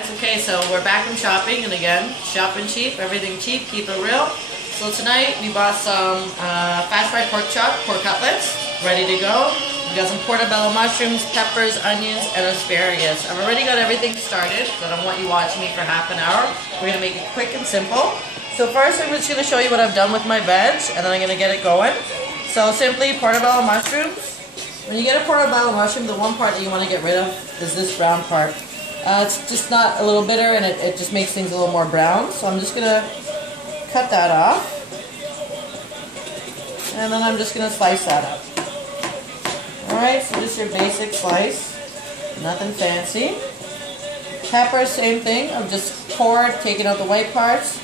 Okay, so we're back from shopping, and again, shopping cheap, everything cheap, keep it real. So tonight we bought some fast fried pork cutlets, ready to go. We got some portobello mushrooms, peppers, onions, and asparagus. I've already got everything started, so I don't want you watching me for half an hour. We're going to make it quick and simple. So first I'm just going to show you what I've done with my veg, and then I'm going to get it going. So simply portobello mushrooms. When you get a portobello mushroom, the one part that you want to get rid of is this brown part. It's just not a little bitter, and it just makes things a little more brown. So I'm just going to cut that off. And then I'm just going to slice that up. Alright, so just your basic slice. Nothing fancy. Pepper, same thing. I'm just cored, taking out the white parts.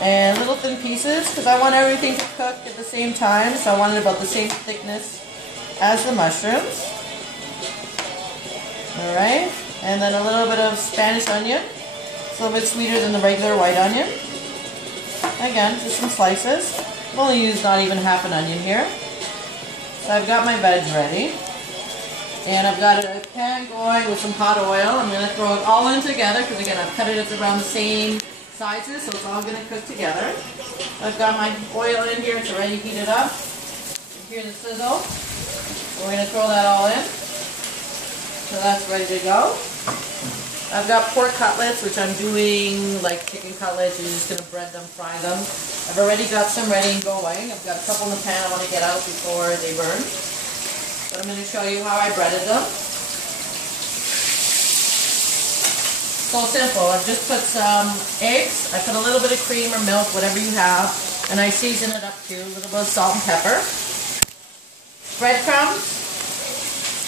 And little thin pieces, because I want everything to cook at the same time. So I want it about the same thickness as the mushrooms. Alright. And then a little bit of Spanish onion. It's a little bit sweeter than the regular white onion. Again, just some slices. I've only used not even half an onion here. So I've got my veg ready. And I've got a pan going with some hot oil. I'm going to throw it all in together because again I've cut it at around the same sizes, so it's all going to cook together. I've got my oil in here, it's already heated up. Here's the sizzle. We're going to throw that all in. So that's ready to go. I've got pork cutlets, which I'm doing like chicken cutlets. You're just going to bread them, fry them. I've already got some ready and going. I've got a couple in the pan I want to get out before they burn. But I'm going to show you how I breaded them. So simple. I've just put some eggs. I put a little bit of cream or milk, whatever you have. And I season it up too, a little bit of salt and pepper. Breadcrumbs.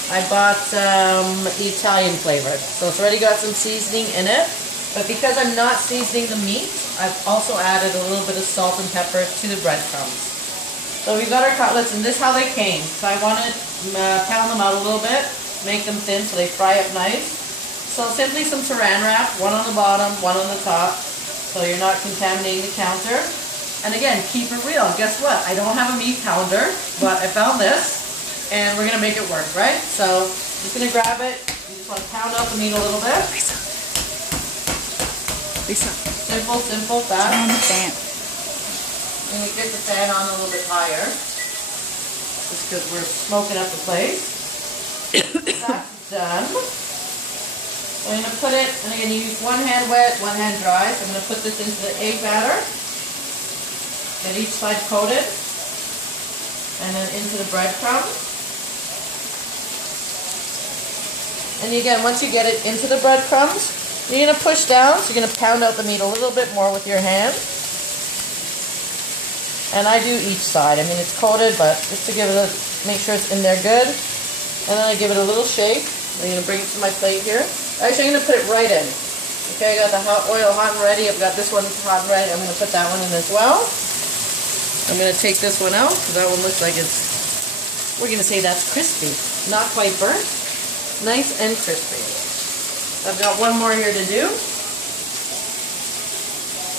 I bought the Italian flavored, so it's already got some seasoning in it. But because I'm not seasoning the meat, I've also added a little bit of salt and pepper to the breadcrumbs. So we've got our cutlets, and this is how they came. So I want to pound them out a little bit, make them thin so they fry up nice. So simply some saran wrap, one on the bottom, one on the top, so you're not contaminating the counter. And again, keep it real. Guess what? I don't have a meat pounder, but I found this. And we're going to make it work, right? So, I'm just going to grab it. You just want to pound out the meat a little bit. Leeza. Simple, fast. Turn on the fan. I'm going to get the fan on a little bit higher. Just because we're smoking up the place. That's done. So I'm going to put it, and again, you use one hand wet, one hand dry. So I'm going to put this into the egg batter. Get each side coated. And then into the breadcrumbs. And again, once you get it into the breadcrumbs, you're going to push down, so you're going to pound out the meat a little bit more with your hand. And I do each side. I mean, it's coated, but just to give it make sure it's in there good. And then I give it a little shake. I'm going to bring it to my plate here. Actually, I'm going to put it right in. Okay, I got the hot oil hot and ready. I've got this one hot and ready. I'm going to put that one in as well. I'm going to take this one out, because that one looks like it's, we're going to say that's crispy. Not quite burnt. Nice and crispy. I've got one more here to do.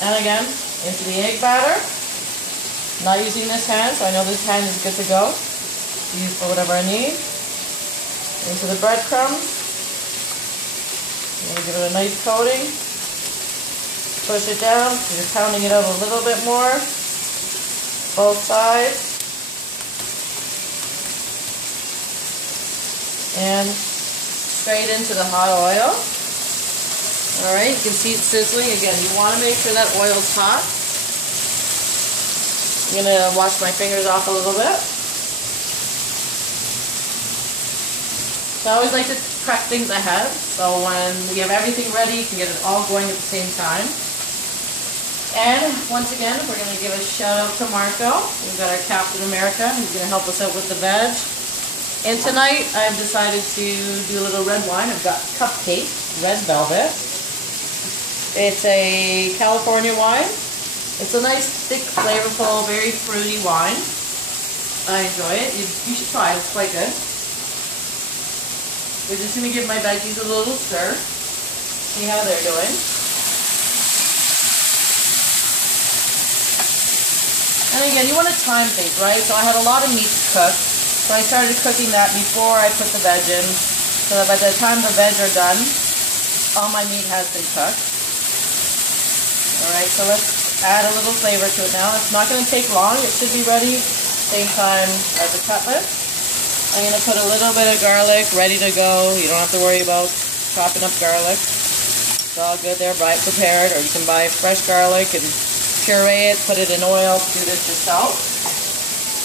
And again, into the egg batter. Not using this hand, so I know this hand is good to go. Use for whatever I need. Into the breadcrumbs. I'm going to give it a nice coating. Push it down. So you're pounding it out a little bit more. Both sides. And straight into the hot oil. Alright, you can see it sizzling. Again, you want to make sure that oil's hot. I'm going to wash my fingers off a little bit. So I always like to prep things ahead. So when we have everything ready, you can get it all going at the same time. And once again, we're going to give a shout out to Marco. We've got our Captain America. He's going to help us out with the veg. And tonight, I've decided to do a little red wine. I've got Cupcake, Red Velvet. It's a California wine. It's a nice, thick, flavorful, very fruity wine. I enjoy it. You should try it. It's quite good. We're just going to give my veggies a little stir. See how they're doing. And again, you want to time things, right? So I had a lot of meat to cook. So I started cooking that before I put the veg in. So that by the time the veg are done, all my meat has been cooked. Alright, so let's add a little flavor to it now. It's not going to take long. It should be ready same time as the cutlet. I'm going to put a little bit of garlic ready to go. You don't have to worry about chopping up garlic. It's all good there, buy it prepared, or you can buy fresh garlic and puree it, put it in oil, do this yourself.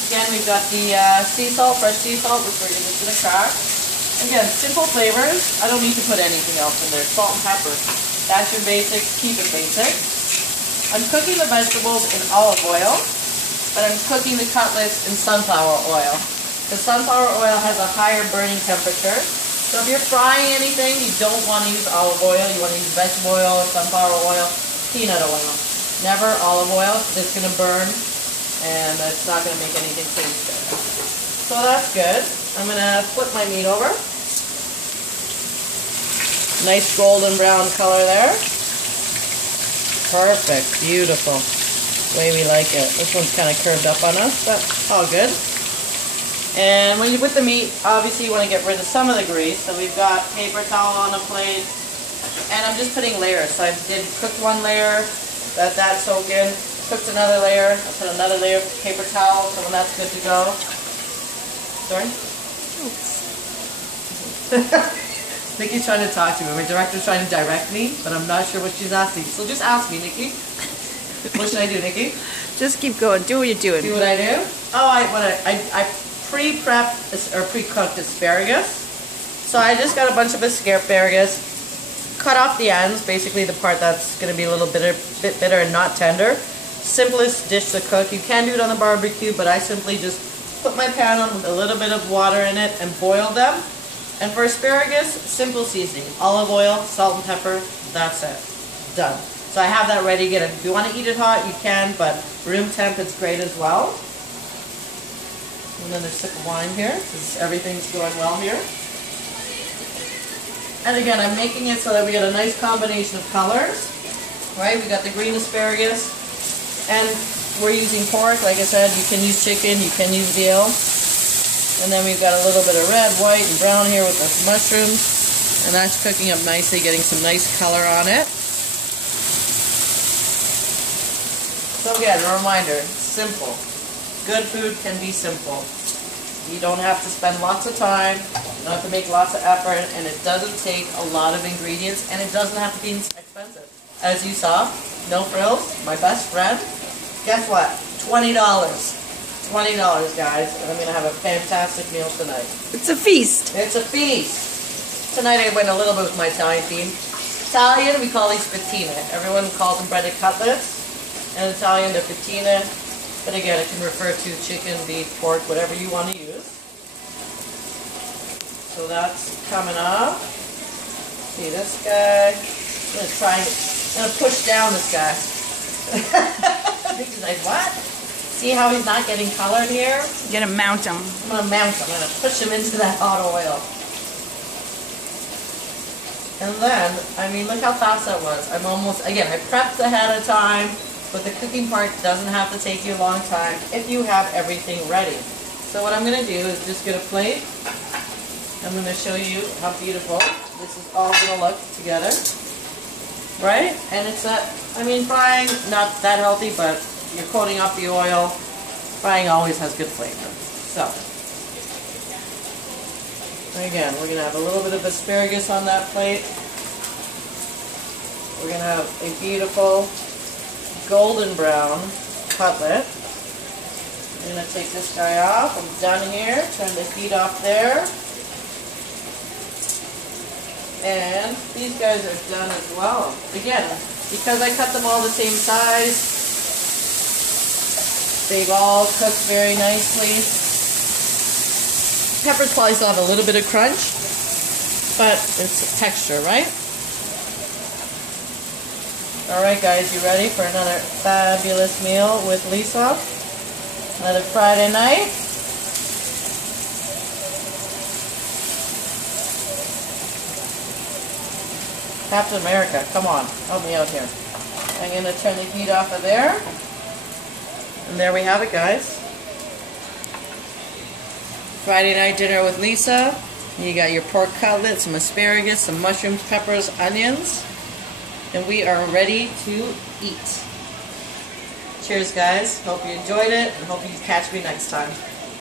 Again, we've got the sea salt, fresh sea salt, which we're just going to crack. Again, simple flavors. I don't need to put anything else in there. Salt and pepper. That's your basic, keep it basic. I'm cooking the vegetables in olive oil, but I'm cooking the cutlets in sunflower oil. The sunflower oil has a higher burning temperature. So if you're frying anything, you don't want to use olive oil. You want to use vegetable oil, sunflower oil, peanut oil. Never olive oil. It's going to burn, and it's not going to make anything taste good. So that's good. I'm going to flip my meat over. Nice golden brown color there. Perfect. Beautiful. The way we like it. This one's kind of curved up on us, but all good. And when you put the meat, obviously you want to get rid of some of the grease. So we've got paper towel on a plate, and I'm just putting layers. So I did cook one layer, let that soak in, cooked another layer, I put another layer of paper towel, so when that's good to go. Sorry? Nikki's trying to talk to me. My director's trying to direct me, but I'm not sure what she's asking. So just ask me, Nikki. What should I do, Nikki? Just keep going. Do what you're doing. Do what I do? Oh, I pre-prepped or pre-cooked asparagus. So I just got a bunch of asparagus, cut off the ends, basically the part that's going to be a little bit bitter and not tender. Simplest dish to cook. You can do it on the barbecue, but I simply just put my pan on with a little bit of water in it and boil them. And for asparagus, simple seasoning. Olive oil, salt and pepper, that's it. Done. So I have that ready again. If you want to eat it hot, you can, but room temp is great as well. And then there's a sip of wine here, because everything's going well here. And again, I'm making it so that we get a nice combination of colors. Right, we got the green asparagus, and we're using pork. Like I said, you can use chicken, you can use veal. And then we've got a little bit of red, white, and brown here with the mushrooms. And that's cooking up nicely, getting some nice color on it. So again, a reminder, simple. Good food can be simple. You don't have to spend lots of time, you don't have to make lots of effort, and it doesn't take a lot of ingredients, and it doesn't have to be expensive. As you saw, no frills, my best friend. Guess what? $20. $20, guys, and I'm going to have a fantastic meal tonight. It's a feast. It's a feast. Tonight I went a little bit with my Italian theme. Italian, we call these Fettina. Everyone calls them breaded cutlets. In Italian, they're Fettina. But again, it can refer to chicken, beef, pork, whatever you want to use. So that's coming up. See this guy. I'm going to try and push down this guy. I think he's like, what? See how he's not getting colored here? You're going to mount him. I'm going to mount him. I'm going to push him into that hot oil. And then, I mean, look how fast that was. I'm almost, again, I prepped ahead of time. But the cooking part doesn't have to take you a long time if you have everything ready. So what I'm going to do is just get a plate. I'm going to show you how beautiful this is all going to look together. Right? And it's I mean, frying, not that healthy, but you're coating up the oil. Frying always has good flavor. So, again, we're going to have a little bit of asparagus on that plate. We're going to have a beautiful golden brown cutlet. I'm going to take this guy off. I'm done here. Turn the heat off there. And these guys are done as well. Again, because I cut them all the same size, they've all cooked very nicely. Peppers probably still have a little bit of crunch, but it's texture, right? Alright guys, you ready for another fabulous meal with Leeza? Another Friday night. Captain America, come on, help me out here. I'm going to turn the heat off of there. And there we have it, guys. Friday night dinner with Leeza. You got your pork cutlet, some asparagus, some mushrooms, peppers, onions, and we are ready to eat. Cheers, guys. Hope you enjoyed it, and hope you catch me next time.